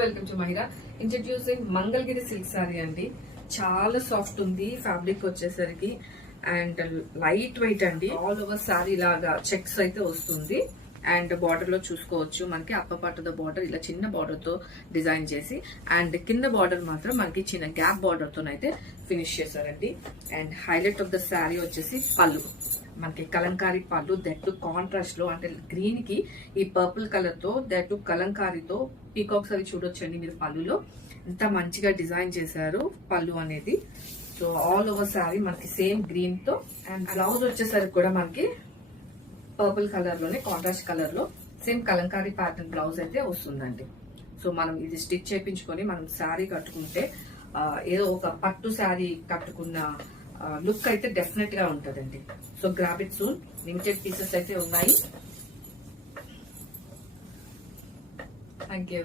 Welcome to Mahira. Introducing Mangalagiri silk sorry అండి. చాలా soft ఉంది ఫ్యాబ్రిక్ వచ్చేసరికి అండ్ లైట్ వెయిట్ అండి. ఆల్ ఓవర్ సారీ లాగా చెక్స్ అయితే వస్తుంది అండ్ బార్డర్ లో చూసుకోవచ్చు మనకి upper part of the border ఇలా చిన్న బార్డర్ తో డిజైన్ చేసి అండ్ కింద బార్డర్ మాత్రం మనకి చిన్న గ్యాప్ బార్డర్ తోనైతే ఫినిష్ చేశారండి. And highlight of the sari వచ్చేసి పళ్ళు, మనకి కలంకారీ పళ్ళు, దట్ కాంట్రాస్ట్ లో అంటే గ్రీన్ కి ఈ పర్పుల్ కలర్ తో దట్ కలంకారీతో పీకాక్స్ అవి చూడొచ్చండి మీరు. పళ్ళులో ఎంత మంచిగా డిజైన్ చేశారు పళ్ళు అనేది. సో ఆల్ ఓవర్ శారీ మనకి సేమ్ గ్రీన్ తో అండ్ బ్లౌజ్ వచ్చేసరికి కూడా మనకి పర్పుల్ కలర్ లోనే కాంట్రాస్ట్ కలర్ లో సేమ్ కలంకారీ ప్యాటర్న్ బ్లౌజ్ అయితే వస్తుందండి. సో మనం ఇది స్టిచ్ చేయించుకొని మనం శారీ కట్టుకుంటే ఏదో ఒక పట్టు శారీ కట్టుకున్న లుక్ అయితే డెఫినెట్ గా ఉంటదండి. So grab it soon. Limited pieces అయితే ఉన్నాయి. Thank you.